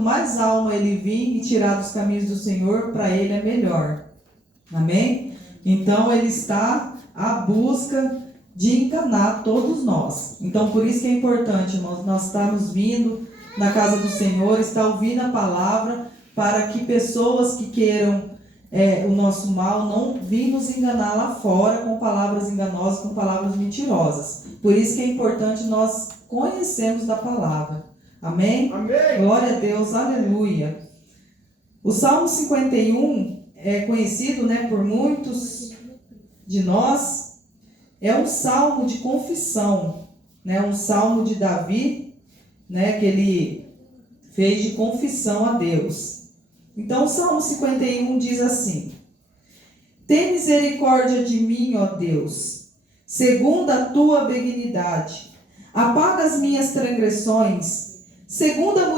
mais alma ele vir e tirar dos caminhos do Senhor, para ele é melhor. Amém? Então ele está à busca de enganar todos nós. Então por isso que é importante, irmãos, nós estarmos vindo na casa do Senhor, estar ouvindo a palavra, para que pessoas que queiram o nosso mal não venham nos enganar lá fora com palavras enganosas, com palavras mentirosas. Por isso que é importante nós conhecermos da palavra. Amém? Amém. Glória a Deus, aleluia. O Salmo 51 é conhecido, por muitos de nós. É um salmo de confissão, um salmo de Davi, que ele fez de confissão a Deus. Então o Salmo 51 diz assim: tem misericórdia de mim, ó Deus, segundo a tua benignidade. Apaga as minhas transgressões, segundo a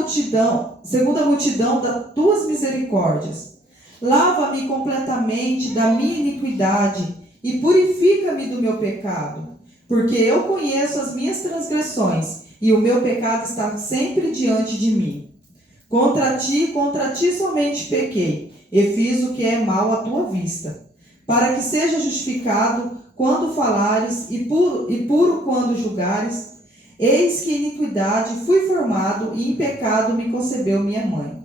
multidão das tuas misericórdias. Lava-me completamente da minha iniquidade e purifica-me do meu pecado, porque eu conheço as minhas transgressões e o meu pecado está sempre diante de mim. Contra ti somente pequei, e fiz o que é mal à tua vista, para que seja justificado quando falares e puro quando julgares. Eis que em iniquidade fui formado, e em pecado me concebeu minha mãe.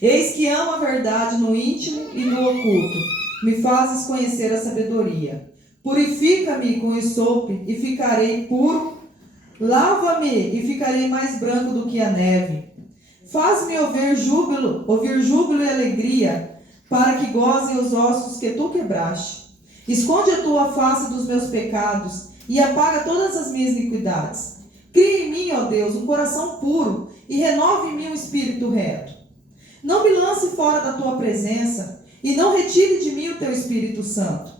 Eis que amo a verdade no íntimo e no oculto, me fazes conhecer a sabedoria. Purifica-me com esope, e ficarei puro. Lava-me, e ficarei mais branco do que a neve. Faz-me ouvir júbilo e alegria, para que gozem os ossos que tu quebraste. Esconde a tua face dos meus pecados, e apaga todas as minhas iniquidades. Cria em mim, ó Deus, um coração puro, e renova em mim um espírito reto. Não me lance fora da tua presença, e não retire de mim o teu Espírito Santo.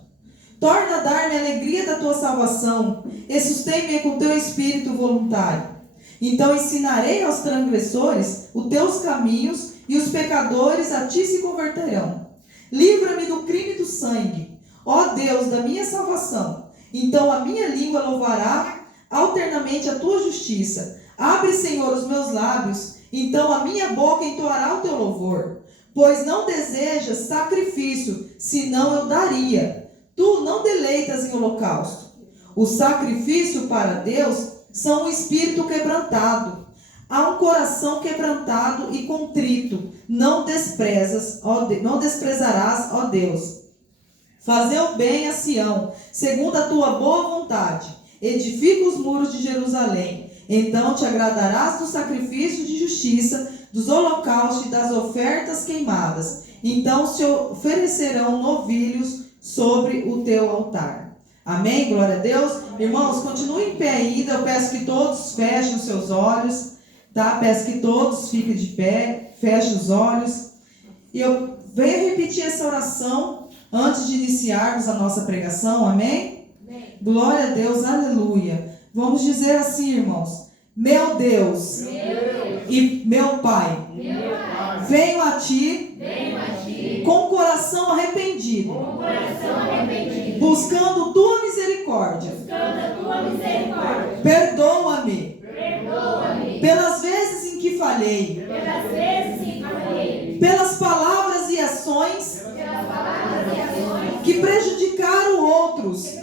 Torna a dar-me a alegria da tua salvação, e sustém-me com teu espírito voluntário. Então ensinarei aos transgressores os teus caminhos, e os pecadores a ti se converterão. Livra-me do crime do sangue, ó Deus da minha salvação. Então a minha língua louvará alternamente a tua justiça. Abre, Senhor, os meus lábios, então a minha boca entoará o teu louvor. Pois não desejas sacrifício, senão eu daria. Tu não deleitas em holocausto. O sacrifício para Deus são um espírito quebrantado. Há um coração quebrantado e contrito. Não desprezarás, ó Deus. Fazer o bem a Sião, segundo a tua boa vontade. Edifica os muros de Jerusalém. Então te agradarás do sacrifício de justiça, dos holocaustos e das ofertas queimadas. Então se oferecerão novilhos sobre o teu altar. Amém? Glória a Deus. Irmãos, continuem em pé ainda. Eu peço que todos fechem os seus olhos, tá? Peço que todos fiquem de pé, fechem os olhos. E eu venho repetir essa oração antes de iniciarmos a nossa pregação. Amém? Amém. Glória a Deus, aleluia. Vamos dizer assim, irmãos: meu Deus, e meu Pai, venho a Ti, com o coração arrependido, buscando Tua misericórdia. Perdoa-me pelas vezes em que falhei, pelas palavras e ações que prejudicaram outros.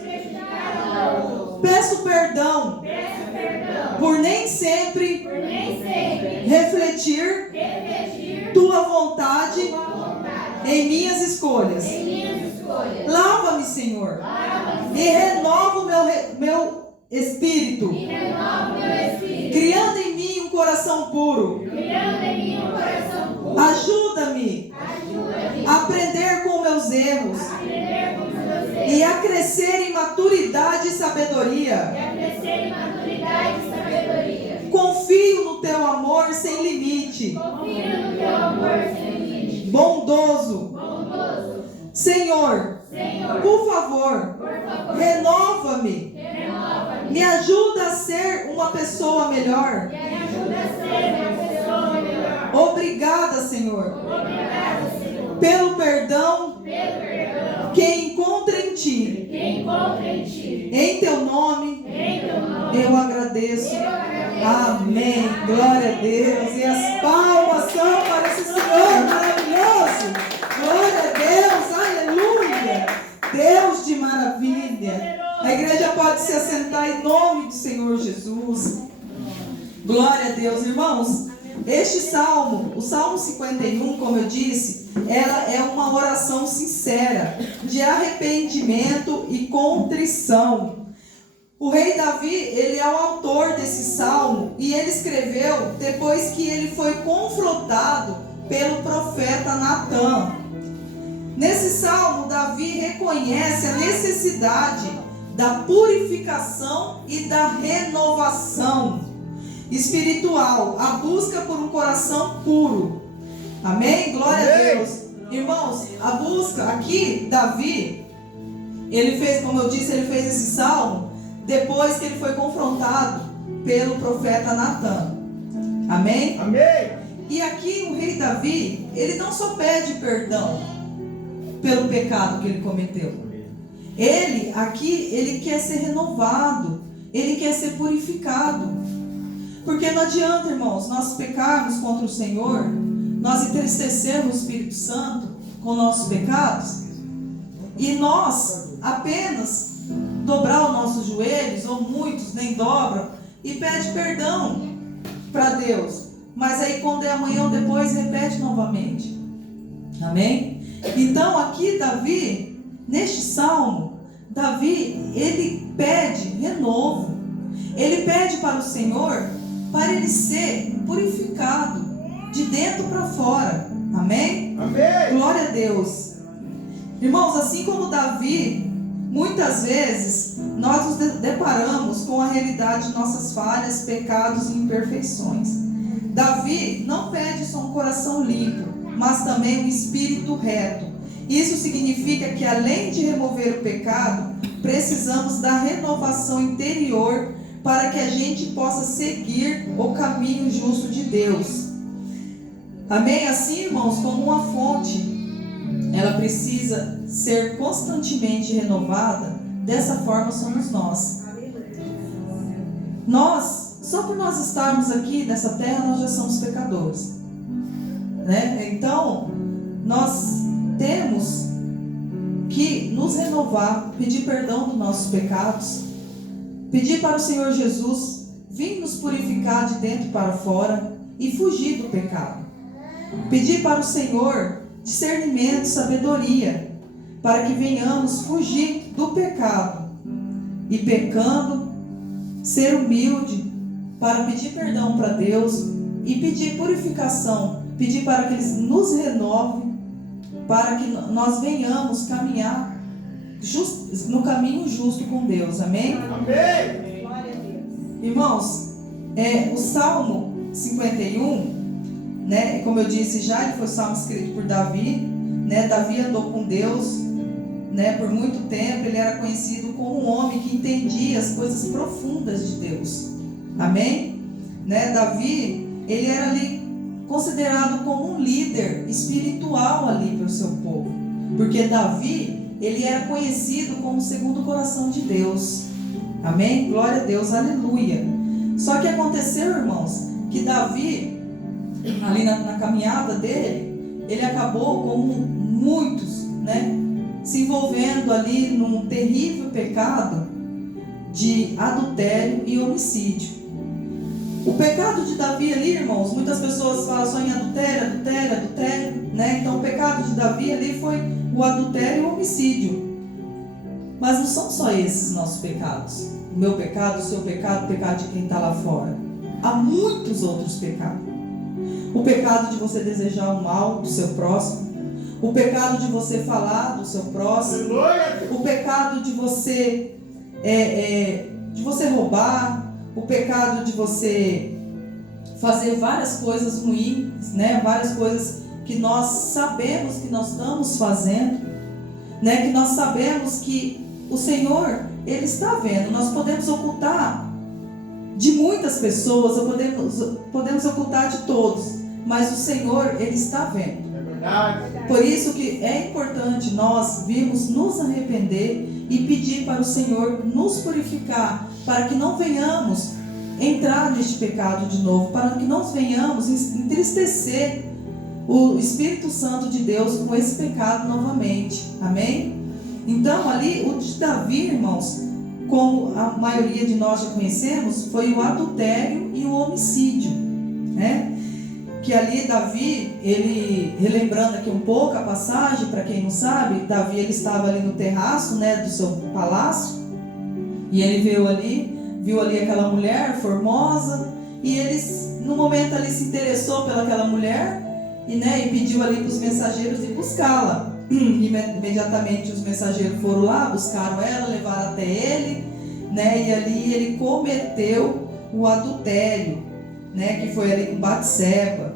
Peço perdão por nem sempre refletir Tua vontade em minhas escolhas. Lava-me, Senhor, e renova o meu espírito, criando em mim um coração puro. Ajuda-me a aprender com meus erros e a crescer em maturidade e sabedoria. Confio no Teu amor sem limite. Bondoso. Senhor, por favor, renova-me. Me ajuda a ser uma pessoa melhor. Obrigada, Senhor, pelo perdão que encontra em Ti. Em Teu nome, eu agradeço. Amém. Glória a Deus. E as palmas pode se assentar em nome do Senhor Jesus. Glória a Deus, irmãos. Este salmo, o Salmo 51, como eu disse, ela é uma oração sincera, de arrependimento e contrição. O rei Davi, ele é o autor desse salmo, e ele escreveu depois que ele foi confrontado pelo profeta Natã. Nesse salmo, Davi reconhece a necessidade da purificação e da renovação espiritual, a busca por um coração puro. Amém? Glória a Deus. Irmãos, a busca aqui, Davi, ele fez, como eu disse, ele fez esse salmo depois que ele foi confrontado pelo profeta Natã. Amém? Amém. E aqui o rei Davi, ele não só pede perdão pelo pecado que ele cometeu. Ele, aqui, ele quer ser renovado, ele quer ser purificado. Porque não adianta, irmãos, nós pecarmos contra o Senhor, nós entristecermos o Espírito Santo com nossos pecados, e nós apenas dobrar os nossos joelhos, ou muitos nem dobram, e pede perdão para Deus. Mas aí quando é amanhã ou depois, repete novamente. Amém? Então aqui Davi, neste salmo, Davi, ele pede renovo. Ele pede para o Senhor, para ele ser purificado, de dentro para fora. Amém? Amém. Glória a Deus. Irmãos, assim como Davi, muitas vezes nós nos deparamos com a realidade de nossas falhas, pecados e imperfeições. Davi não pede só um coração limpo, mas também um espírito reto. Isso significa que, além de remover o pecado, precisamos da renovação interior para que a gente possa seguir o caminho justo de Deus. Amém? Assim, irmãos, como uma fonte, ela precisa ser constantemente renovada. Dessa forma somos nós. Nós, só por nós estarmos aqui nessa terra, nós já somos pecadores, né? Então, nós temos que nos renovar, pedir perdão dos nossos pecados, pedir para o Senhor Jesus vir nos purificar de dentro para fora e fugir do pecado. Pedir para o Senhor discernimento, sabedoria, para que venhamos fugir do pecado e, pecando, ser humilde para pedir perdão para Deus e pedir purificação, pedir para que Ele nos renove, para que nós venhamos caminhar no caminho justo com Deus. Amém? Amém. Irmãos, o Salmo 51, né, como eu disse já, ele foi um salmo escrito por Davi, né? Davi andou com Deus, né, por muito tempo. Ele era conhecido como um homem que entendia as coisas profundas de Deus. Amém? Né? Davi, ele era ali considerado como um líder espiritual ali para o seu povo, porque Davi, ele era conhecido como o segundo coração de Deus. Amém? Glória a Deus, aleluia. Só que aconteceu, irmãos, que Davi, ali na caminhada dele, ele acabou, como muitos, né, se envolvendo ali num terrível pecado de adultério e homicídio. O pecado de Davi ali, irmãos, muitas pessoas falam só em adultério, né? Então o pecado de Davi ali foi o adultério e o homicídio. Mas não são só esses nossos pecados. O meu pecado, o seu pecado, o pecado de quem está lá fora. Há muitos outros pecados. O pecado de você desejar o mal do seu próximo. O pecado de você falar do seu próximo. O pecado de você roubar. O pecado de você fazer várias coisas ruins, né? Várias coisas que nós sabemos que nós estamos fazendo, né? Que nós sabemos que o Senhor, Ele está vendo. Nós podemos ocultar de muitas pessoas, ou podemos ocultar de todos, mas o Senhor, Ele está vendo. É verdade. Por isso que é importante nós virmos nos arrepender e pedir para o Senhor nos purificar, para que não venhamos entrar neste pecado de novo, para que não venhamos entristecer o Espírito Santo de Deus com esse pecado novamente. Amém? Então ali o de Davi, irmãos, como a maioria de nós já conhecemos, foi o adultério e o homicídio, né? Que ali Davi, ele, relembrando aqui um pouco a passagem, para quem não sabe, Davi ele estava ali no terraço, né, do seu palácio, e ele viu ali aquela mulher formosa, e ele, no momento ali, se interessou pelaquela mulher, e pediu ali para os mensageiros de buscá-la. Imediatamente os mensageiros foram lá, buscaram ela, levaram até ele, e ali ele cometeu o adultério, que foi ali com Batseba,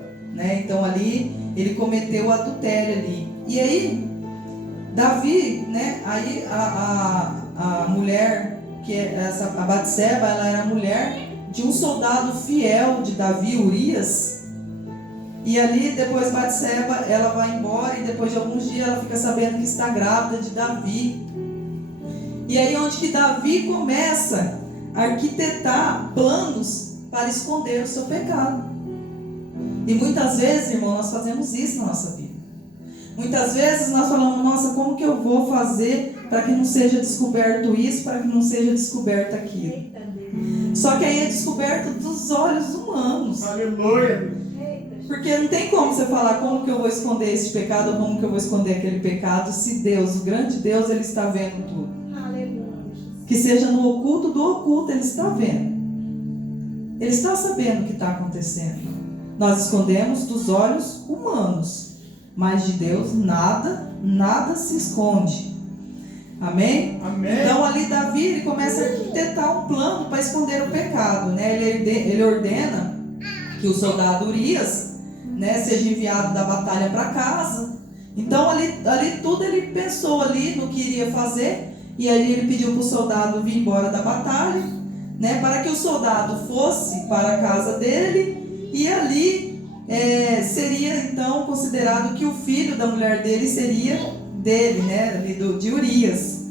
então ali ele cometeu o adultério ali. E aí Davi, aí a mulher, a Batseba, ela era mulher de um soldado fiel de Davi, Urias. E ali depois Batseba, ela vai embora, e depois de alguns dias ela fica sabendo que está grávida de Davi. E aí onde que Davi começa a arquitetar planos para esconder o seu pecado. E muitas vezes, irmão, nós fazemos isso na nossa vida. Muitas vezes nós falamos, nossa, como que eu vou fazer para que não seja descoberto isso, para que não seja descoberto aquilo. Só que aí é descoberto dos olhos humanos. Aleluia! Porque não tem como você falar como que eu vou esconder esse pecado ou como que eu vou esconder aquele pecado, se Deus, o grande Deus, Ele está vendo tudo. Aleluia. Que seja no oculto do oculto, Ele está vendo. Ele está sabendo o que está acontecendo. Nós escondemos dos olhos humanos, mas de Deus nada se esconde. Amém? Amém. Então ali Davi, ele começa a arquitetar um plano para esconder o pecado, Ele ordena que o soldado Urias, seja enviado da batalha para casa. Então ali tudo ele pensou ali no que iria fazer, e ali ele pediu para o soldado vir embora da batalha, para que o soldado fosse para a casa dele, e ali seria então considerado que o filho da mulher dele seria dele, de Urias.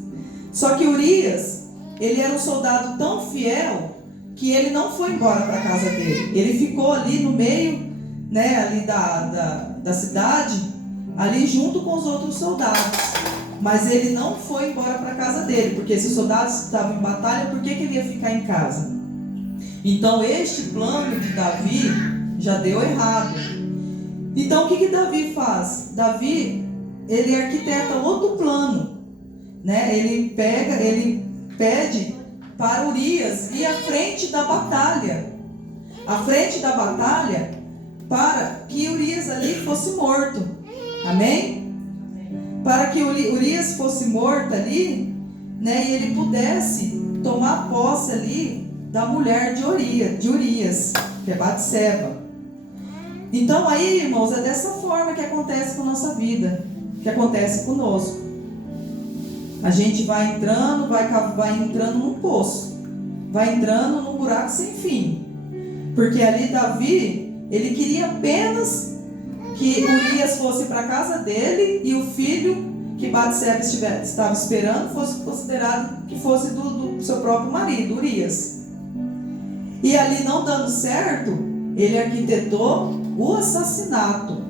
Só que Urias, ele era um soldado tão fiel que ele não foi embora para a casa dele. Ele ficou ali no meio, ali da cidade, ali junto com os outros soldados. Mas ele não foi embora para a casa dele, porque se os soldados estavam em batalha, por que ele ia ficar em casa? Então este plano de Davi já deu errado. Então o que Davi faz? Davi, ele arquiteta outro plano, Ele pede para Urias ir à frente da batalha. À frente da batalha, para que Urias ali fosse morto. Amém? Para que Urias fosse morto ali, e ele pudesse tomar posse ali da mulher de Urias, que é Batseba. Então aí, irmãos, é dessa forma que acontece com a nossa vida, que acontece conosco. A gente vai entrando num poço, vai entrando num buraco sem fim. Porque ali Davi, ele queria apenas que Urias fosse para a casa dele, e o filho que Batseba estava esperando fosse considerado que fosse do seu próprio marido, Urias. E ali não dando certo, ele arquitetou o assassinato.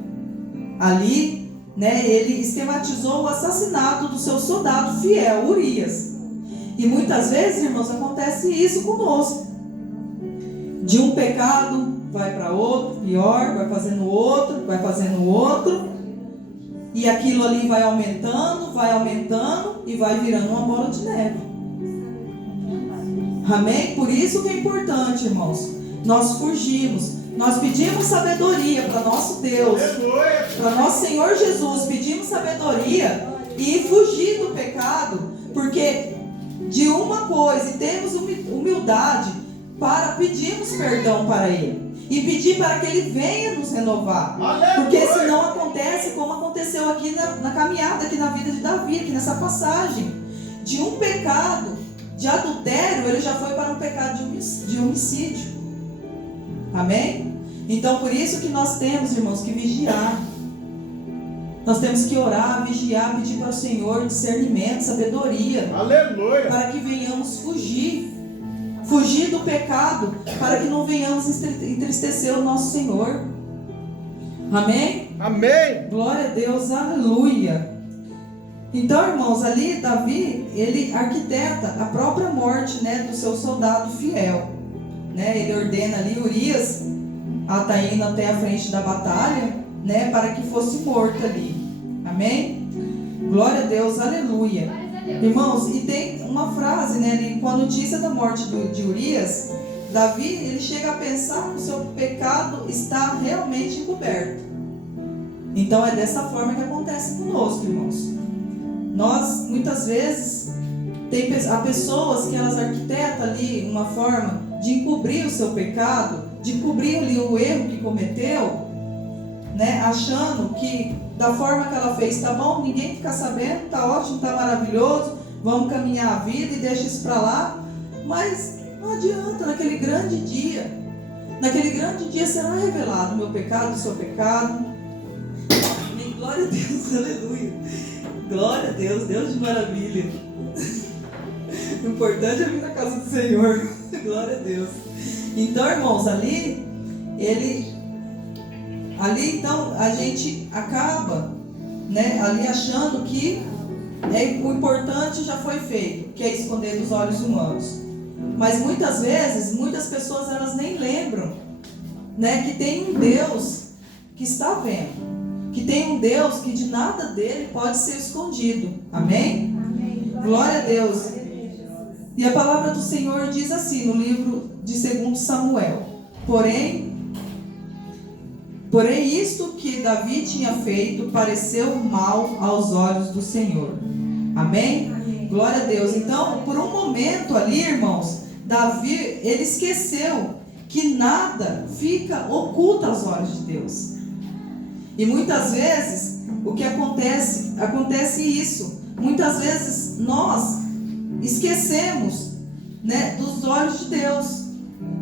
Ali, ele esquematizou o assassinato do seu soldado fiel, Urias. E muitas vezes, irmãos, acontece isso conosco. De um pecado vai para outro, pior, vai fazendo outro, e aquilo ali vai aumentando e vai virando uma bola de neve. Amém? Por isso que é importante, irmãos, nós fugimos, nós pedimos sabedoria para nosso Deus, para nosso Senhor Jesus, pedimos sabedoria e fugir do pecado, porque de uma coisa, e temos humildade para pedirmos perdão para Ele e pedir para que Ele venha nos renovar. Porque senão acontece como aconteceu aqui na caminhada, aqui na vida de Davi, aqui nessa passagem, de um pecado de adultério, ele já foi para um pecado de homicídio. Amém? Então por isso que nós temos, irmãos, que vigiar. Nós temos que orar, vigiar, pedir para o Senhor discernimento, sabedoria. Aleluia! Para que venhamos fugir do pecado, para que não venhamos entristecer o nosso Senhor. Amém? Amém! Glória a Deus, aleluia. Então, irmãos, ali Davi, ele arquiteta a própria morte, né, do seu soldado fiel, né? Ele ordena ali Urias a estar indo até a frente da batalha, né, para que fosse morto ali. Amém? Glória a Deus, aleluia. Irmãos, e tem uma frase, né, ali, com a notícia da morte de Urias, Davi, ele chega a pensar que o seu pecado está realmente encoberto. Então é dessa forma que acontece conosco, irmãos. Nós, muitas vezes, há pessoas que elas arquitetam ali uma forma de encobrir o seu pecado, de cobrir ali o erro que cometeu, né, achando que da forma que ela fez tá bom, ninguém fica sabendo, tá ótimo, tá maravilhoso, vamos caminhar a vida e deixa isso para lá. Mas não adianta, naquele grande dia será revelado o meu pecado, o seu pecado. Amém. Glória a Deus, aleluia. Glória a Deus, Deus de maravilha. O importante é vir na casa do Senhor. Glória a Deus. Então, irmãos, ali então a gente acaba, né, ali achando que o importante já foi feito, que é esconder dos olhos humanos. Mas muitas vezes, muitas pessoas elas nem lembram, né, que tem um Deus que está vendo, que tem um Deus que de nada dele pode ser escondido. Amém? Amém. Glória a Deus. E a palavra do Senhor diz assim no livro de 2 Samuel: Porém isto que Davi tinha feito pareceu mal aos olhos do Senhor. Amém? Amém. Glória a Deus. Então, por um momento ali, irmãos, Davi, ele esqueceu que nada fica oculto aos olhos de Deus. E muitas vezes, o que acontece isso. Muitas vezes nós esquecemos, né, dos olhos de Deus.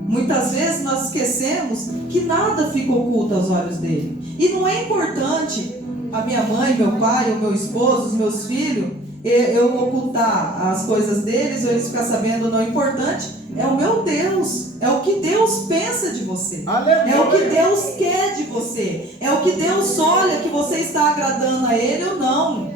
Muitas vezes nós esquecemos que nada fica oculto aos olhos dele. E não é importante a minha mãe, meu pai, o meu esposo, os meus filhos, eu ocultar as coisas deles, ou eles ficar sabendo, não é importante. É o meu Deus, é o que Deus pensa de você. Aleluia. É o que Deus quer de você. É o que Deus olha, que você está agradando a Ele ou não.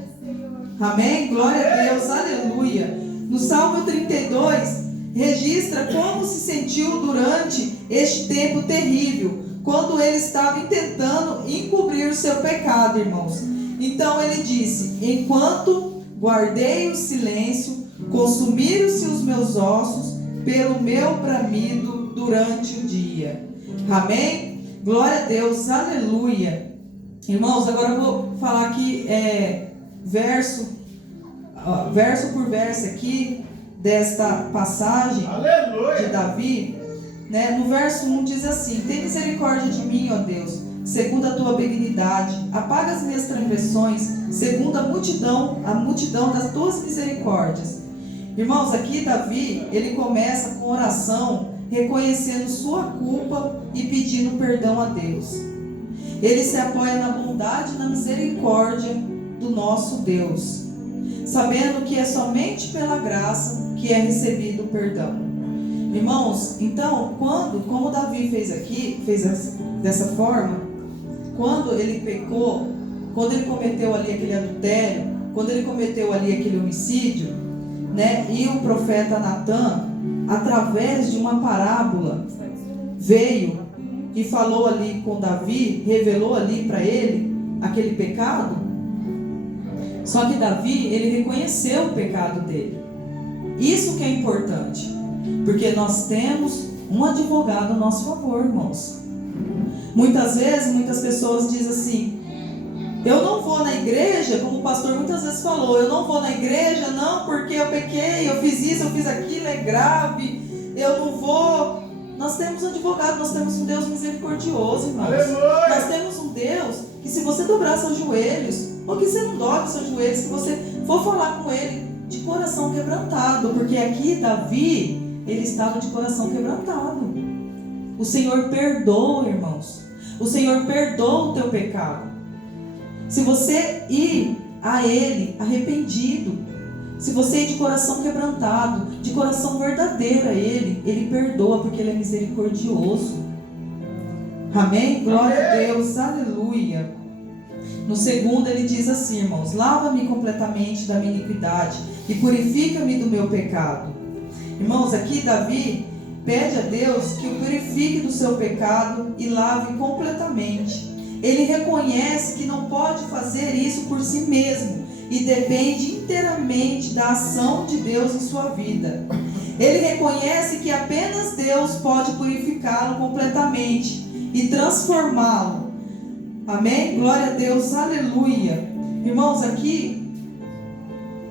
Amém? Glória a Deus, aleluia. No Salmo 32, registra como se sentiu durante este tempo terrível, quando ele estava tentando encobrir o seu pecado, irmãos. Então ele disse: enquanto guardei o silêncio, consumiram-se os meus ossos pelo meu bramido durante o dia. Amém? Glória a Deus, aleluia. Irmãos, agora eu vou falar aqui verso por verso aqui desta passagem, aleluia, de Davi, né? No verso 1 diz assim: tem misericórdia de mim, ó Deus, segundo a tua benignidade, apaga as minhas transgressões, segundo a multidão das tuas misericórdias. Irmãos, aqui Davi, ele começa com oração, reconhecendo sua culpa e pedindo perdão a Deus. Ele se apoia na bondade e na misericórdia do nosso Deus, sabendo que é somente pela graça que é recebido o perdão. Irmãos, então, como Davi fez dessa forma, quando ele pecou, quando ele cometeu ali aquele adultério, quando ele cometeu ali aquele homicídio, né, e o profeta Natan, através de uma parábola, veio e falou ali com Davi, revelou ali para ele aquele pecado. Só que Davi, ele reconheceu o pecado dele. Isso que é importante, porque nós temos um advogado a nosso favor, irmãos. Muitas vezes, muitas pessoas dizem assim: eu não vou na igreja, como o pastor muitas vezes falou, eu não vou na igreja não porque eu pequei, eu fiz isso, eu fiz aquilo, é grave, eu não vou. Nós temos um advogado, nós temos um Deus misericordioso, irmãos. Aleluia. Nós temos um Deus que, se você dobrar seus joelhos, ou que você não dobre seus joelhos, se você for falar com Ele de coração quebrantado, porque aqui Davi, ele estava de coração quebrantado. O Senhor perdoa, irmãos. O Senhor perdoa o teu pecado. Se você ir a Ele arrependido, se você ir de coração quebrantado, de coração verdadeiro a Ele perdoa, porque Ele é misericordioso. Amém? Glória a Deus, aleluia. No segundo ele diz assim, irmãos: lava-me completamente da minha iniquidade e purifica-me do meu pecado. Irmãos, aqui Davi pede a Deus que o purifique do seu pecado e lave completamente. Ele reconhece que não pode fazer isso por si mesmo e depende inteiramente da ação de Deus em sua vida. Ele reconhece que apenas Deus pode purificá-lo completamente e transformá-lo. Amém? Glória a Deus, aleluia. Irmãos, aqui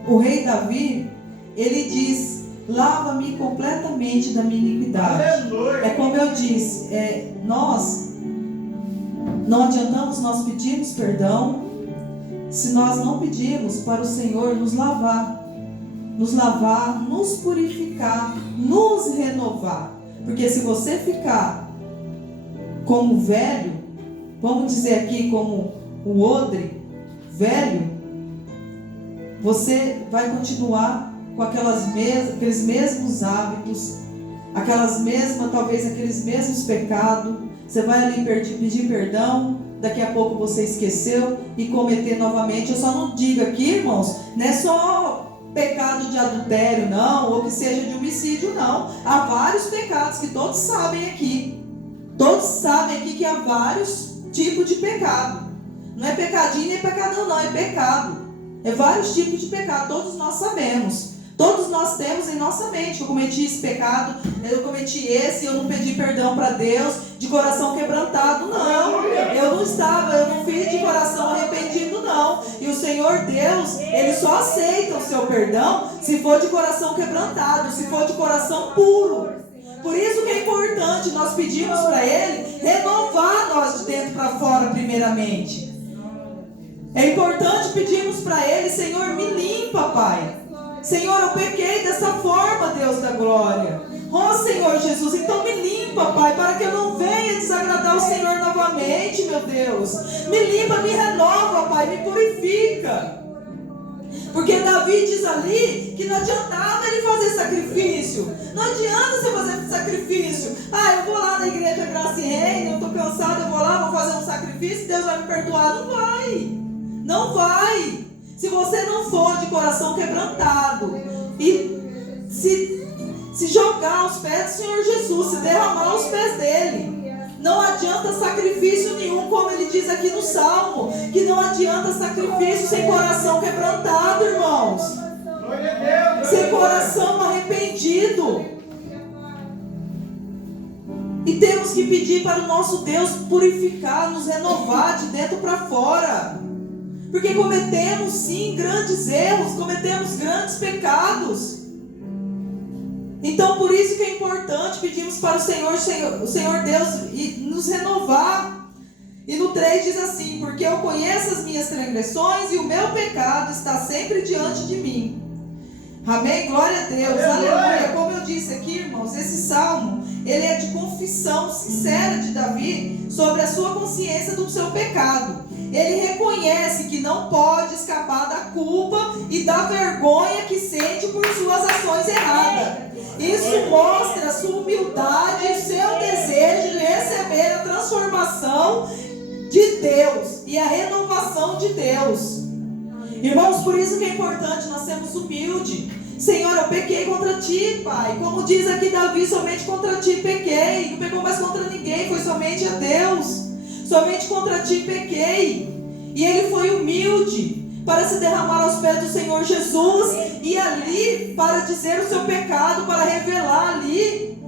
o rei Davi, ele diz: lava-me completamente da minha iniquidade. Aleluia. É como eu disse, nós não adiantamos nós pedirmos perdão se nós não pedirmos para o Senhor nos lavar, nos purificar, nos renovar. Porque se você ficar como velho, vamos dizer aqui como o odre velho, você vai continuar com aqueles mesmos hábitos, talvez aqueles mesmos pecados. Você vai ali pedir perdão, daqui a pouco você esqueceu e cometer novamente. Eu só não digo aqui, irmãos, não é só pecado de adultério, não, ou que seja de homicídio, não. Há vários pecados que todos sabem aqui. Todos sabem aqui que há vários tipos de pecado. Não é pecadinho nem pecadão, não, é pecado. É vários tipos de pecado, todos nós sabemos. Todos nós temos em nossa mente: eu cometi esse pecado, eu cometi esse, eu não pedi perdão para Deus, de coração quebrantado, não. Eu não fiz de coração arrependido, não. E o Senhor Deus, Ele só aceita o seu perdão se for de coração quebrantado, se for de coração puro. Por isso que é importante nós pedirmos para Ele renovar nós de dentro para fora primeiramente. É importante pedirmos para Ele: Senhor, me limpa, Pai. Senhor, eu pequei dessa forma, Deus da glória. Oh, Senhor Jesus, então me limpa, Pai, para que eu não venha desagradar o Senhor novamente, meu Deus. Me limpa, me renova, Pai, me purifica. Porque Davi diz ali que não adiantava ele fazer sacrifício. Não adianta você fazer sacrifício. Eu vou lá na igreja Graça e Reino, eu estou cansado, eu vou lá, vou fazer um sacrifício, Deus vai me perdoar. Não vai. Não vai. Se você não for de coração quebrantado e se jogar aos pés do Senhor Jesus, se derramar aos pés dele, não adianta sacrifício nenhum, como ele diz aqui no Salmo, que não adianta sacrifício sem coração quebrantado, irmãos, sem coração arrependido. E temos que pedir para o nosso Deus purificar, nos renovar de dentro para fora. Porque cometemos sim grandes erros, cometemos grandes pecados. Então por isso que é importante pedirmos para o Senhor Deus nos renovar. E no 3 diz assim: porque eu conheço as minhas transgressões e o meu pecado está sempre diante de mim. Amém? Glória a Deus, aleluia. Como eu disse aqui, irmãos, esse salmo, ele é de confissão sincera de Davi sobre a sua consciência do seu pecado. Ele reconhece que não pode escapar da culpa e da vergonha que sente por suas ações erradas. Isso mostra a sua humildade e seu desejo de receber a transformação de Deus e a renovação de Deus. Irmãos, por isso que é importante nós sermos humildes. Senhor, eu pequei contra ti, Pai. Como diz aqui Davi, somente contra ti pequei. Não pecou mais contra ninguém, foi somente a Deus. Somente contra ti pequei. E ele foi humilde para se derramar aos pés do Senhor Jesus e ali para dizer o seu pecado, para revelar ali.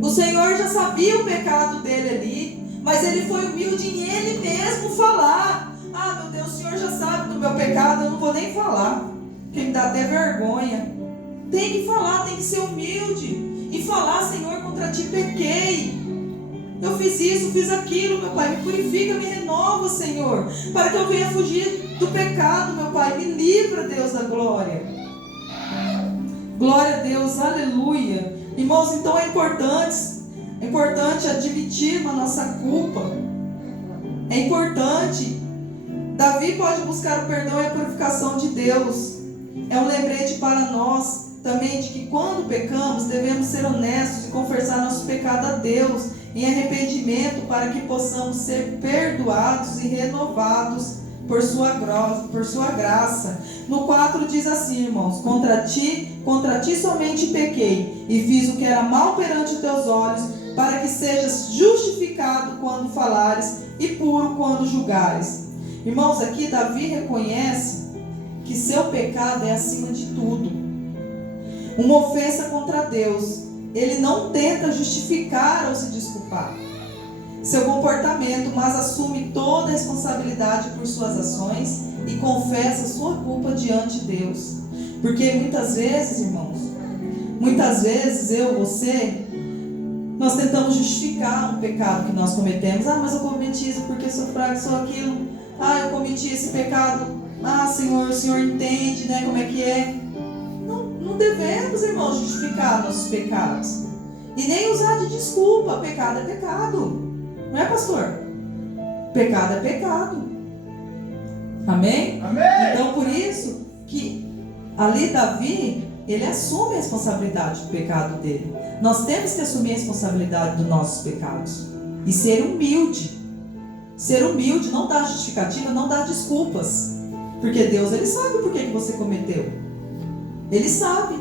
O Senhor já sabia o pecado dele ali, mas ele foi humilde em ele mesmo falar: meu Deus, o Senhor já sabe do meu pecado, eu não vou nem falar, porque me dá até vergonha. Tem que falar, tem que ser humilde e falar: Senhor, contra ti pequei. Eu fiz isso, fiz aquilo, meu Pai, me purifica, me renova, Senhor, para que eu venha fugir do pecado, meu Pai, me livra, Deus da glória. Glória a Deus, aleluia. Irmãos, então é importante admitirmos a nossa culpa. É importante. Davi pode buscar o perdão e a purificação de Deus. É um lembrete para nós também de que quando pecamos, devemos ser honestos e confessar nosso pecado a Deus em arrependimento, para que possamos ser perdoados e renovados por sua graça. No 4 diz assim, irmãos: contra ti somente pequei, e fiz o que era mal perante os teus olhos, para que sejas justificado quando falares e puro quando julgares. Irmãos, aqui Davi reconhece que seu pecado é acima de tudo, uma ofensa contra Deus. Ele não tenta justificar ou se desculpar seu comportamento, mas assume toda a responsabilidade por suas ações e confessa sua culpa diante de Deus. Porque muitas vezes, irmãos, eu, você, nós tentamos justificar um pecado que nós cometemos. Mas eu cometi isso porque sou fraco, sou aquilo. Eu cometi esse pecado. Senhor, o Senhor entende, né, como é que é. Não devemos, irmãos, justificar nossos pecados. E nem usar de desculpa. Pecado é pecado. Não é, pastor? Pecado é pecado. Amém? Amém. Então, por isso que ali Davi, ele assume a responsabilidade do pecado dele. Nós temos que assumir a responsabilidade dos nossos pecados. E ser humilde. Ser humilde, não dar justificativa, não dar desculpas. Porque Deus, Ele sabe por que você cometeu. Ele sabe.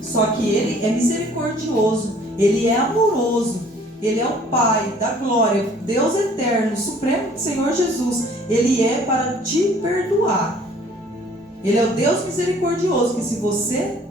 Só que Ele é misericordioso. Ele é amoroso. Ele é o Pai da glória, Deus eterno, Supremo Senhor Jesus. Ele é para te perdoar. Ele é o Deus misericordioso, que se você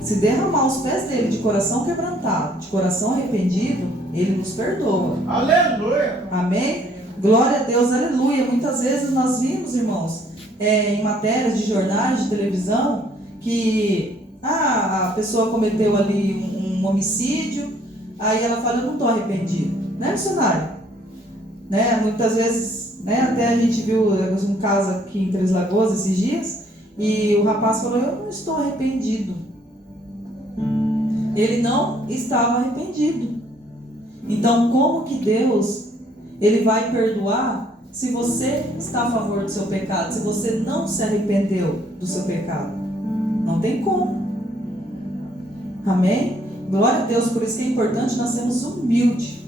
se derramar aos pés dele de coração quebrantado, de coração arrependido, Ele nos perdoa. Aleluia. Amém? Glória a Deus, aleluia. Muitas vezes nós vimos, irmãos, em matérias de jornais, de televisão, que a pessoa cometeu ali um homicídio. Aí ela fala: eu não estou arrependido. Né, missionário? Né? Muitas vezes, né, até a gente viu um caso aqui em Três Lagoas esses dias, e o rapaz falou: eu não estou arrependido. Ele não estava arrependido. Então, como que Deus, Ele vai perdoar se você está a favor do seu pecado, se você não se arrependeu do seu pecado? Não tem como. Amém? Glória a Deus. Por isso que é importante nós sermos humilde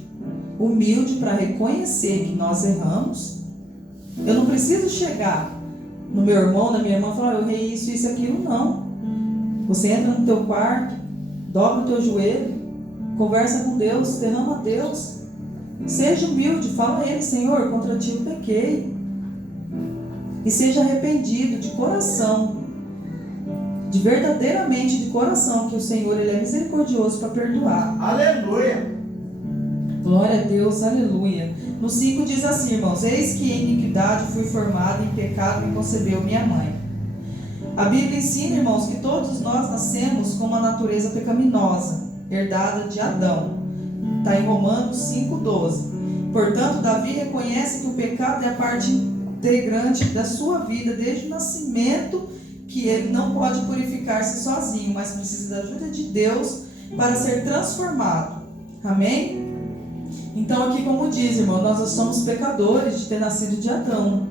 para reconhecer que nós erramos. Eu não preciso chegar no meu irmão, na minha irmã, e falar: eu errei isso, isso, aquilo. Não. Você entra no teu quarto, dobra o teu joelho, conversa com Deus, derrama a Deus. Seja humilde, fala a Ele: Senhor, contra ti eu pequei. E seja arrependido de coração, de verdadeiramente de coração, que o Senhor, Ele é misericordioso para perdoar. Aleluia. Glória a Deus, aleluia. No 5 diz assim, irmãos: eis que em iniquidade fui formado, em pecado me concebeu minha mãe. A Bíblia ensina, irmãos, que todos nós nascemos com uma natureza pecaminosa, herdada de Adão. Está em Romanos 5,12. Portanto, Davi reconhece que o pecado é a parte integrante da sua vida desde o nascimento, que ele não pode purificar-se sozinho, mas precisa da ajuda de Deus para ser transformado. Amém? Então aqui, como diz, irmão, nós somos pecadores de ter nascido de Adão.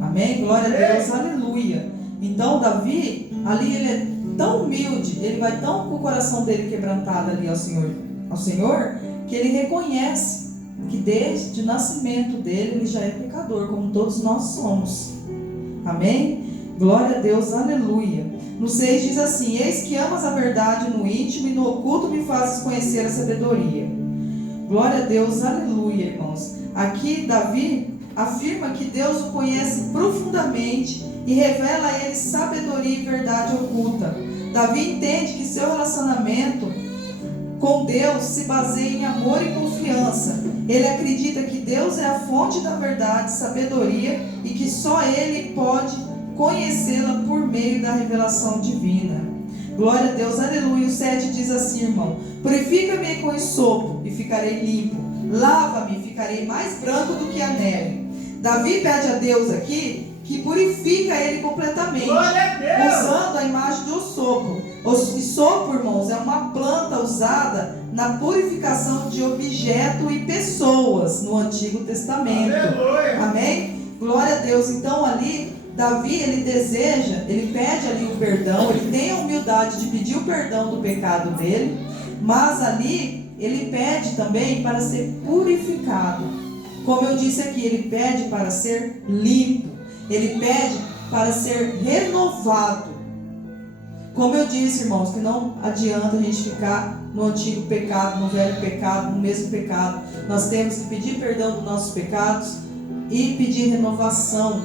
Amém? Glória a Deus, aleluia. Então Davi, ali ele é tão humilde, ele vai tão com o coração dele quebrantado ali ao Senhor, que ele reconhece que desde o nascimento dele ele já é pecador, como todos nós somos. Amém? Glória a Deus, aleluia. No 6 diz assim: eis que amas a verdade no íntimo e no oculto me fazes conhecer a sabedoria. Glória a Deus, aleluia, irmãos. Aqui Davi afirma que Deus o conhece profundamente e revela a ele sabedoria e verdade oculta. Davi entende que seu relacionamento com Deus se baseia em amor e confiança. Ele acredita que Deus é a fonte da verdade, sabedoria, e que só Ele pode conhecê-la por meio da revelação divina. Glória a Deus, aleluia. O 7 diz assim, irmão: purifica-me com esopo e ficarei limpo, lava-me e ficarei mais branco do que a neve. Davi pede a Deus aqui que purifica ele completamente, usando a imagem do isopo. O isopo, irmãos, é uma planta usada na purificação de objetos e pessoas no Antigo Testamento. Aleluia. Amém? Glória a Deus. Então ali Davi, ele pede ali o perdão, ele tem a humildade de pedir o perdão do pecado dele, mas ali ele pede também para ser purificado. Como eu disse aqui, ele pede para ser limpo. Ele pede para ser renovado. Como eu disse, irmãos, que não adianta a gente ficar no antigo pecado, no velho pecado, no mesmo pecado. Nós temos que pedir perdão dos nossos pecados e pedir renovação,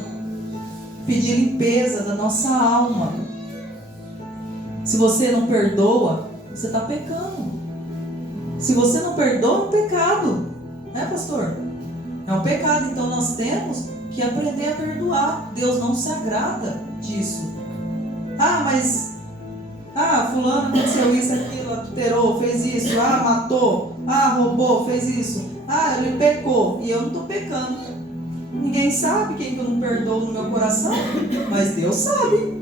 pedir limpeza da nossa alma. Se você não perdoa, você está pecando. Se você não perdoa, é um pecado, né, pastor? É um pecado, então nós temos que aprender a perdoar. Deus não se agrada disso. Mas fulano aconteceu isso, aquilo, adulterou, fez isso, matou, roubou, fez isso, ele pecou, e eu não estou pecando. Ninguém sabe quem que eu não perdoo no meu coração, mas Deus sabe.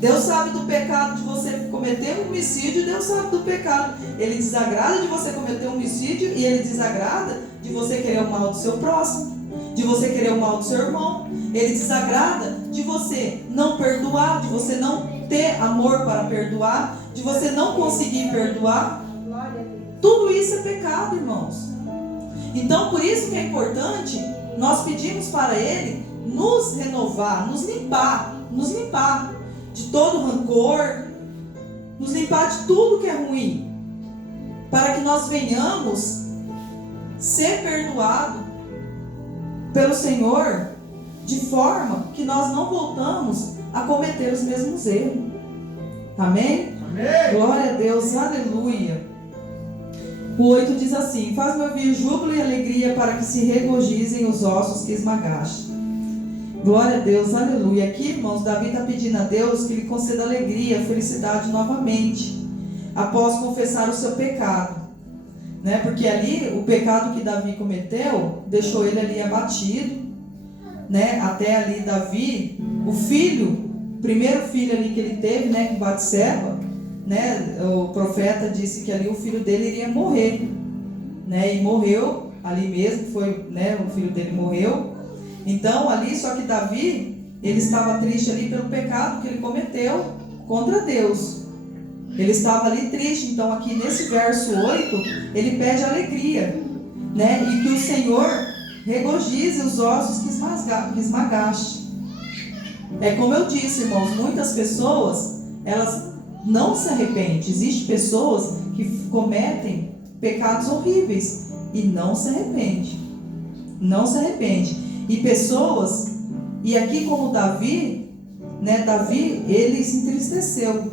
Deus sabe do pecado de você cometer um homicídio, Deus sabe do pecado. Ele desagrada de você cometer um homicídio e Ele desagrada de você querer o mal do seu próximo, de você querer o mal do seu irmão. Ele desagrada de você não perdoar, de você não ter amor para perdoar, de você não conseguir perdoar. Tudo isso é pecado, irmãos. Então, por isso que é importante nós pedimos para Ele nos renovar, nos limpar de todo rancor, nos limpar de tudo que é ruim, para que nós venhamos ser perdoados pelo Senhor, de forma que nós não voltamos a cometer os mesmos erros. Amém? Amém. Glória a Deus, aleluia. O 8 diz assim: faz-me ouvir júbilo e alegria, para que se regozijem os ossos que esmagaste. Glória a Deus, aleluia. Aqui, irmãos, Davi está pedindo a Deus que lhe conceda alegria, felicidade novamente, após confessar o seu pecado, né? Porque ali, o pecado que Davi cometeu, deixou ele ali abatido, né? Até ali Davi, o primeiro filho ali que ele teve, né, com Batseba, né? O profeta disse que ali o filho dele iria morrer, né? E morreu ali mesmo, foi, né? O filho dele morreu. Então ali, só que Davi, ele estava triste ali pelo pecado que ele cometeu contra Deus. Ele estava ali triste. Então aqui nesse verso 8, ele pede alegria, né? E que o Senhor regozije os ossos que esmagaste. É como eu disse, irmãos, muitas pessoas, elas não se arrependem. Existem pessoas que cometem pecados horríveis e não se arrependem. Não se arrependem. E pessoas, e aqui como Davi, né, Davi, ele se entristeceu,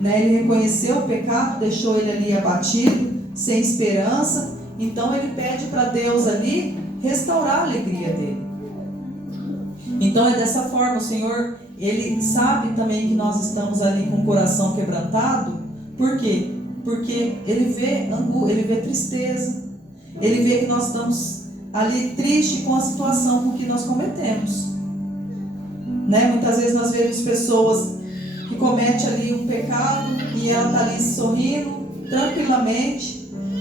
né, ele reconheceu o pecado, deixou ele ali abatido, sem esperança. Então ele pede para Deus ali restaurar a alegria dele. Então é dessa forma, o Senhor, Ele sabe também que nós estamos ali com o coração quebrantado. Por quê? Porque Ele vê tristeza, Ele vê que nós estamos ali triste com a situação com que nós cometemos, né? Muitas vezes nós vemos pessoas que cometem ali um pecado e ela está ali sorrindo tranquilamente.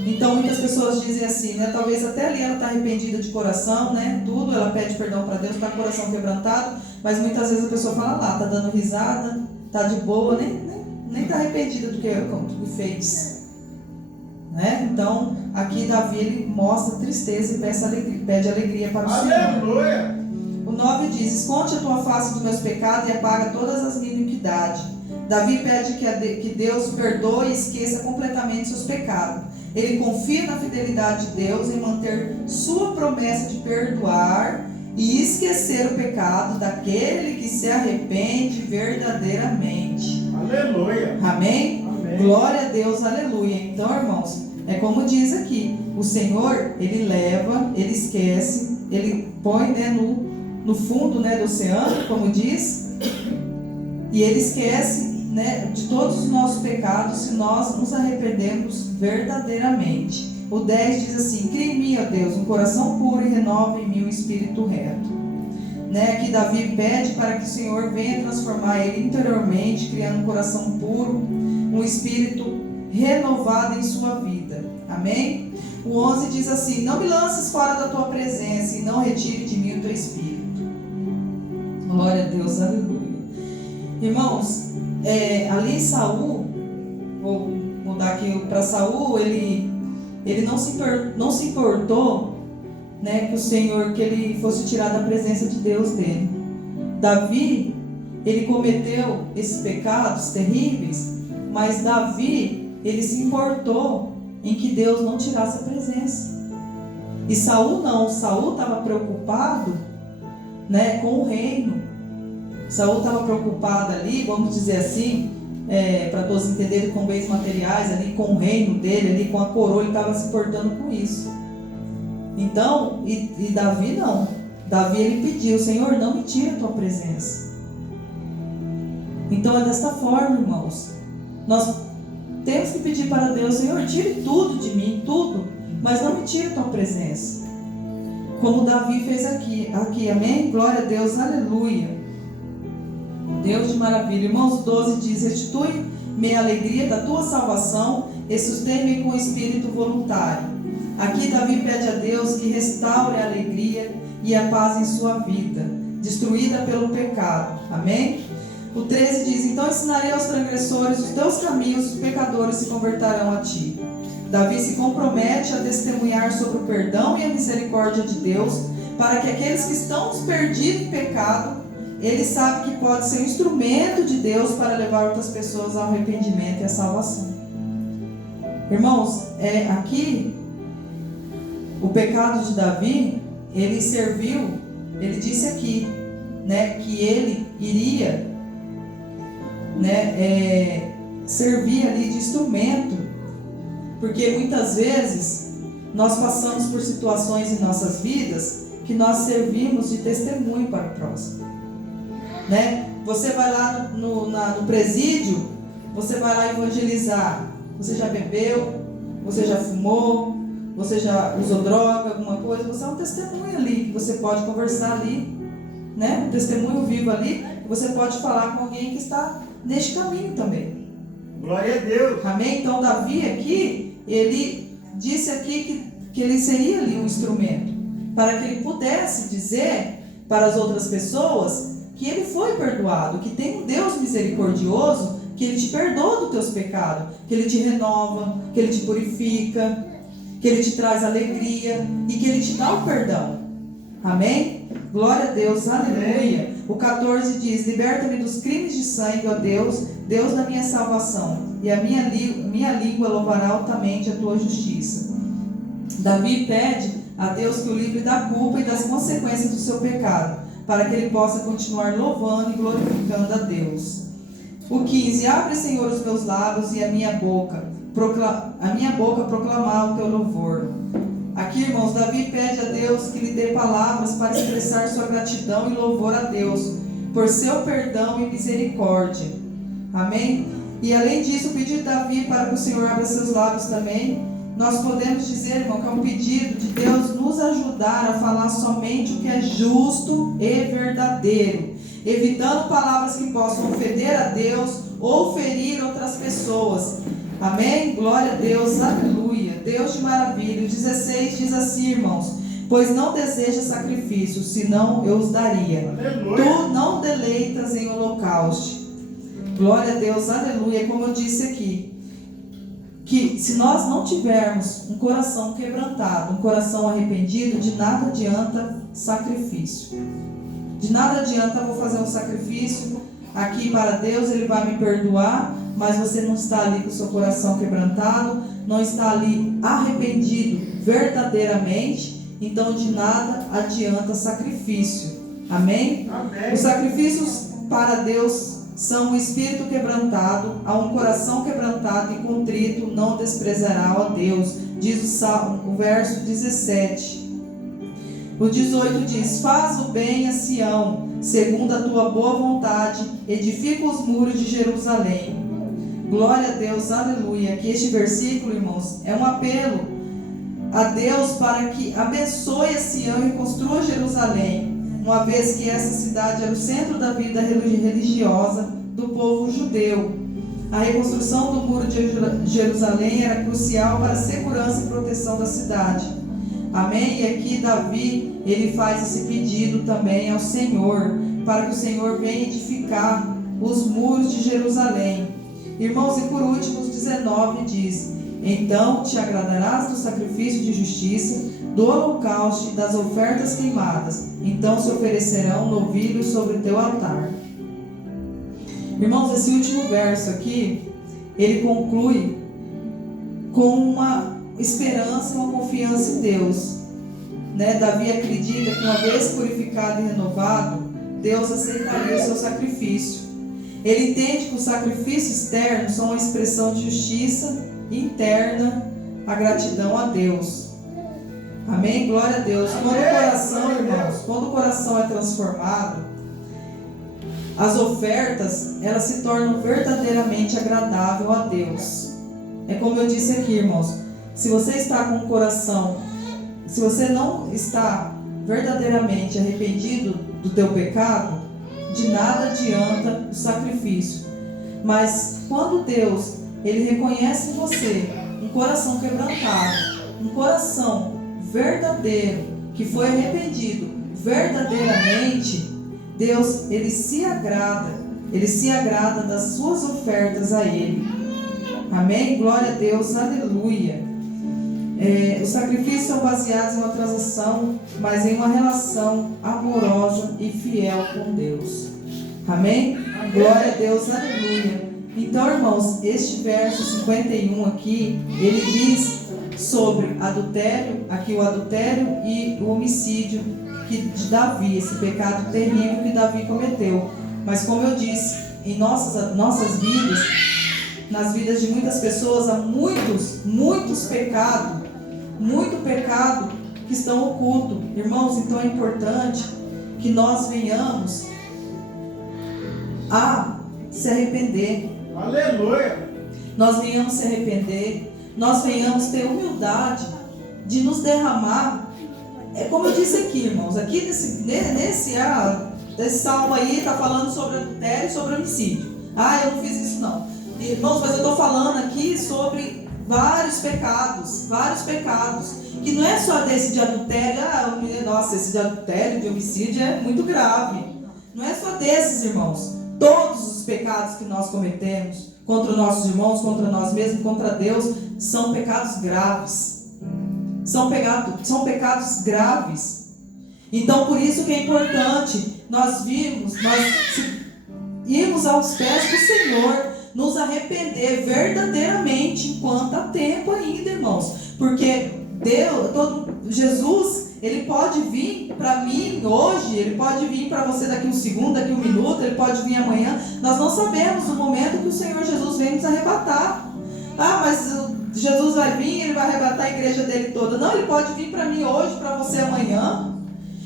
Então muitas pessoas dizem assim, né? Talvez até ali ela está arrependida de coração, né? Tudo, ela pede perdão para Deus, está com o coração quebrantado, mas muitas vezes a pessoa fala lá, está dando risada, está de boa, nem está arrependida do que fez, né? Então aqui Davi, ele mostra tristeza e pede alegria para o Senhor. Aleluia. O 9 diz: esconde a tua face dos meus pecados e apaga todas as minhas iniquidades. Davi pede que Deus perdoe e esqueça completamente seus pecados. Ele confia na fidelidade de Deus em manter sua promessa de perdoar e esquecer o pecado daquele que se arrepende verdadeiramente. Aleluia. Amém? Amém. Glória a Deus, aleluia. Então, irmãos, é como diz aqui, o Senhor, Ele leva, Ele esquece, Ele põe, né, no fundo, né, do oceano, como diz, e Ele esquece, né, de todos os nossos pecados se nós nos arrependemos verdadeiramente. O 10 diz assim: cria em mim, ó Deus, um coração puro e renova em mim um espírito reto. Né, que Davi pede para que o Senhor venha transformar ele interiormente, criando um coração puro, um espírito renovado em sua vida. Amém? O 11 diz assim: não me lances fora da tua presença e não retire de mim o teu espírito. Glória a Deus, aleluia. Irmãos, ali Saul, vou mudar aqui para Saul, ele ele não se importou, né, que o Senhor, que ele fosse tirado da presença de Deus dele. Davi, ele cometeu esses pecados terríveis, mas Davi, ele se importou em que Deus não tirasse a presença. E Saul não, Saul estava preocupado, né, com o reino. Saul estava preocupado ali, vamos dizer assim, para todos entenderem, com bens materiais, ali, com o reino dele, ali, com a coroa, ele estava se importando com isso. Então, e Davi não. Davi, ele pediu: Senhor, não me tire a tua presença. Então é desta forma, irmãos, nós temos que pedir para Deus: Senhor, tire tudo de mim, tudo, mas não me tire a tua presença, como Davi fez aqui, amém? Glória a Deus, aleluia, Deus de maravilha. Irmãos, 12 diz: restitui-me a alegria da tua salvação e sustém-me com espírito voluntário. Aqui Davi pede a Deus que restaure a alegria e a paz em sua vida, destruída pelo pecado, amém? O 13 diz: então ensinarei aos transgressores os teus caminhos, os pecadores se converterão a ti. Davi se compromete a testemunhar sobre o perdão e a misericórdia de Deus, para que aqueles que estão perdidos em pecado, ele sabe que pode ser um instrumento de Deus para levar outras pessoas ao arrependimento e à salvação. Irmãos, aqui o pecado de Davi, ele serviu, ele disse aqui, né, que ele iria, né, servir ali de instrumento, porque muitas vezes nós passamos por situações em nossas vidas que nós servimos de testemunho para o próximo, né? Você vai lá no presídio, você vai lá evangelizar. Você já bebeu, você já fumou, você já usou droga, alguma coisa, você é um testemunho ali, que você pode conversar ali, né? Um testemunho vivo ali, que você pode falar com alguém que está neste caminho também. Glória a Deus. Amém? Então Davi aqui, ele disse aqui que ele seria ali um instrumento, para que ele pudesse dizer para as outras pessoas que ele foi perdoado, que tem um Deus misericordioso, que ele te perdoa dos teus pecados, que ele te renova, que ele te purifica, que ele te traz alegria e que ele te dá o perdão. Amém? Glória a Deus, aleluia. O 14 diz: liberta-me dos crimes de sangue, ó Deus, Deus da minha salvação, e a minha língua louvará altamente a tua justiça. Davi pede a Deus que o livre da culpa e das consequências do seu pecado, para que ele possa continuar louvando e glorificando a Deus. O 15: abre, Senhor, os meus lábios e a minha boca proclamar o teu louvor. Aqui, irmãos, Davi pede a Deus que lhe dê palavras para expressar sua gratidão e louvor a Deus por seu perdão e misericórdia. Amém? E além disso, o pedido de Davi para que o Senhor abra seus lábios também, nós podemos dizer, irmão, que é um pedido de Deus nos ajudar a falar somente o que é justo e verdadeiro, evitando palavras que possam ofender a Deus ou ferir outras pessoas. Amém? Glória a Deus, aleluia, Deus de maravilha. O 16 diz assim, irmãos: pois não deseja sacrifício, senão eu os daria. Aleluia. Tu não deleitas em holocausto. Glória a Deus, aleluia. Como eu disse aqui, que se nós não tivermos um coração quebrantado, um coração arrependido, de nada adianta sacrifício. De nada adianta eu vou fazer um sacrifício aqui para Deus, Ele vai me perdoar, mas você não está ali com o seu coração quebrantado, não está ali arrependido verdadeiramente, então de nada adianta sacrifício. Amém? Amém. Os sacrifícios para Deus são um espírito quebrantado, a um coração quebrantado e contrito não desprezará, ó Deus, diz o Salmo, o verso 17. O 18 diz: faz o bem a Sião, segundo a tua boa vontade, edifica os muros de Jerusalém. Glória a Deus, aleluia. Aqui este versículo, irmãos, é um apelo a Deus para que abençoe a Sião e construa Jerusalém, uma vez que essa cidade era o centro da vida religiosa do povo judeu. A reconstrução do muro de Jerusalém era crucial para a segurança e proteção da cidade. Amém? E aqui Davi, ele faz esse pedido também ao Senhor, para que o Senhor venha edificar os muros de Jerusalém. Irmãos, e por último, os 19 diz: Então te agradarás do sacrifício de justiça, do holocausto e das ofertas queimadas. Então se oferecerão novilhos sobre o teu altar. Irmãos, esse último verso aqui, ele conclui com uma esperança e uma confiança em Deus. Davi acredita que uma vez purificado e renovado, Deus aceitaria o seu sacrifício. Ele entende que o sacrifício externo são uma expressão de justiça interna, a gratidão a Deus. Amém? Glória a Deus. Quando o coração, irmãos, quando o coração é transformado, as ofertas, elas se tornam verdadeiramente agradáveis a Deus. É como eu disse aqui, irmãos, se você está com o coração, se você não está verdadeiramente arrependido do teu pecado, de nada adianta o sacrifício. Mas quando Deus, Ele reconhece em você um coração quebrantado, um coração verdadeiro, que foi arrependido verdadeiramente, Deus, Ele se agrada das suas ofertas a Ele. Amém? Glória a Deus, aleluia. Os sacrifícios são baseados em uma transação, mas em uma relação amorosa e fiel com Deus. Amém? Glória a Deus, aleluia. Então, irmãos, este verso 51 aqui, ele diz sobre adultério, aqui o adultério e o homicídio de Davi, esse pecado terrível que Davi cometeu. Mas como eu disse, em nossas vidas, nas vidas de muitas pessoas, há muitos pecados, muito pecado que estão ocultos. Irmãos, então é importante que nós venhamos a se arrepender. Aleluia! Nós venhamos se arrepender, nós venhamos ter humildade de nos derramar. É como eu disse aqui, irmãos, aqui nesse salmo aí está falando sobre adultério e sobre homicídio. Eu não fiz isso não. Irmãos, mas eu estou falando aqui sobre vários pecados, que não é só desse de adultério. Nossa, esse de adultério, de homicídio é muito grave. Não é só desses, irmãos. Todos os pecados que nós cometemos contra os nossos irmãos, contra nós mesmos, contra Deus, são pecados graves. São pecados graves. Então, por isso que é importante nós irmos aos pés do Senhor, nos arrepender verdadeiramente enquanto há tempo ainda, irmãos. Porque Jesus, Ele pode vir para mim hoje, Ele pode vir para você daqui um segundo, daqui um minuto, Ele pode vir amanhã. Nós não sabemos o momento que o Senhor Jesus vem nos arrebatar. Mas Jesus vai vir, Ele vai arrebatar a igreja dele toda. Não, Ele pode vir para mim hoje, para você amanhã.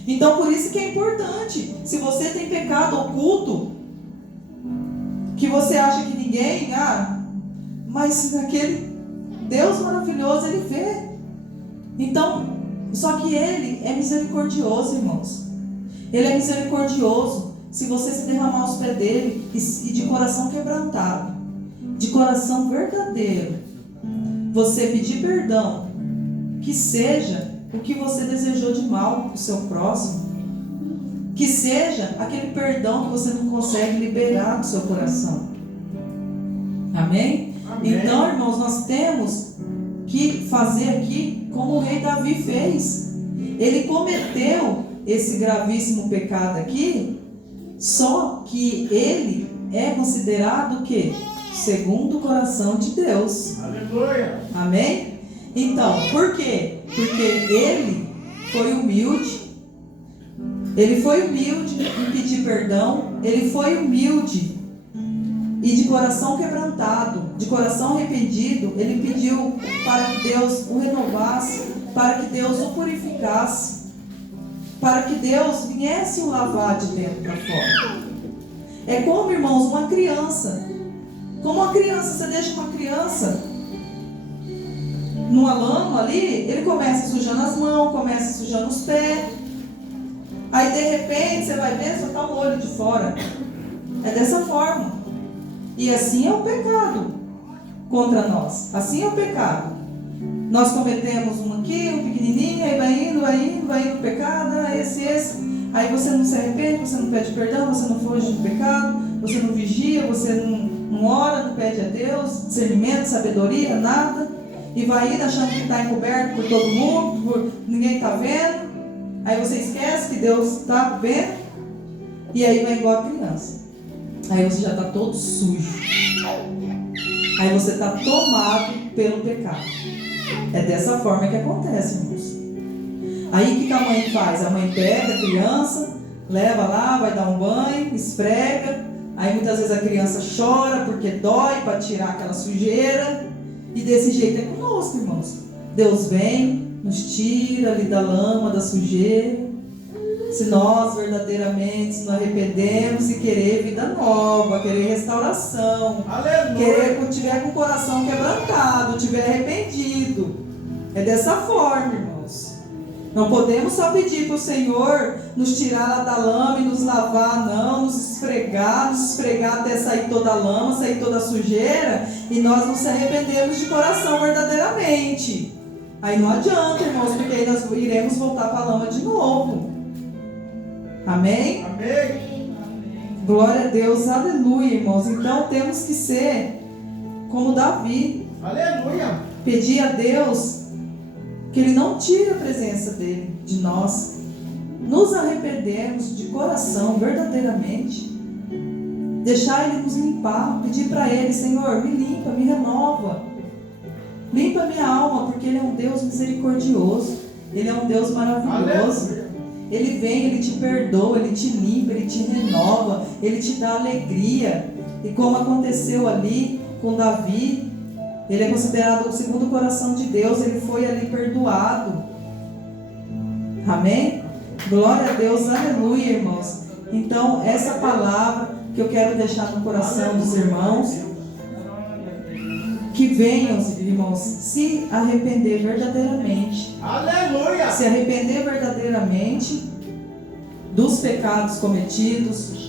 Então, por isso que é importante. Se você tem pecado oculto, que você acha que ninguém, mas aquele Deus maravilhoso, Ele vê. Então, só que Ele é misericordioso, irmãos. Ele é misericordioso. Se você se derramar aos pés dele e de coração quebrantado, de coração verdadeiro, você pedir perdão, que seja o que você desejou de mal para o seu próximo, que seja aquele perdão que você não consegue liberar do seu coração. Amém? Então, irmãos, nós temos que fazer aqui como o rei Davi fez. Ele cometeu esse gravíssimo pecado aqui, só que ele é considerado o quê? Segundo o coração de Deus. Aleluia! Amém? Então, por quê? Porque ele foi humilde. Ele foi humilde em pedir perdão. Ele foi humilde e de coração quebrantado, de coração arrependido. Ele pediu para que Deus o renovasse, para que Deus o purificasse, para que Deus viesse o lavar de dentro para fora. É como, irmãos, uma criança. Como uma criança, você deixa uma criança numa lama ali, ele começa sujando as mãos, começa sujando os pés. Aí de repente você vai ver, só está o olho de fora. É dessa forma. E assim é o pecado contra nós. Assim é o pecado. Nós cometemos um aqui, um pequenininho, aí vai indo o pecado, esse. Aí você não se arrepende, você não pede perdão, você não foge do pecado, você não vigia, você não ora, não pede a Deus discernimento, sabedoria, nada. e vai indo achando que está encoberto por todo mundo, ninguém está vendo. Aí você esquece que Deus está vendo, e aí vai igual a criança. Aí você já está todo sujo. Aí você está tomado pelo pecado. É dessa forma que acontece, irmãos. Aí o que a mãe faz? A mãe pega a criança, leva lá, vai dar um banho, esfrega. Aí muitas vezes a criança chora porque dói para tirar aquela sujeira. E desse jeito é conosco, irmãos. Deus vem, nos tira ali da lama, da sujeira. Se nós verdadeiramente nos arrependemos e querer vida nova, querer restauração, querer, tiver com o coração quebrantado, tiver arrependido. É dessa forma, irmãos. Não podemos só pedir para o Senhor nos tirar lá da lama e nos lavar, não, nos esfregar até sair toda a lama, sair toda a sujeira, e nós não se arrependemos de coração verdadeiramente. Aí não adianta, irmãos, porque aí nós iremos voltar para a lama de novo. Amém? Amém. Glória a Deus, aleluia, irmãos. Então temos que ser como Davi. Aleluia. Pedir a Deus que Ele não tire a presença dEle de nós. Nos arrependermos de coração, verdadeiramente. Deixar Ele nos limpar. Pedir para Ele: Senhor, me limpa, me renova. Limpa minha alma, porque Ele é um Deus misericordioso. Ele é um Deus maravilhoso. Aleluia. Ele vem, Ele te perdoa, Ele te limpa, Ele te renova, Ele te dá alegria. E como aconteceu ali com Davi, ele é considerado o segundo coração de Deus, ele foi ali perdoado. Amém? Glória a Deus, aleluia, irmãos. Então, essa palavra que eu quero deixar no coração dos irmãos, que venham, irmãos, se arrepender verdadeiramente. Aleluia. Se arrepender verdadeiramente dos pecados cometidos,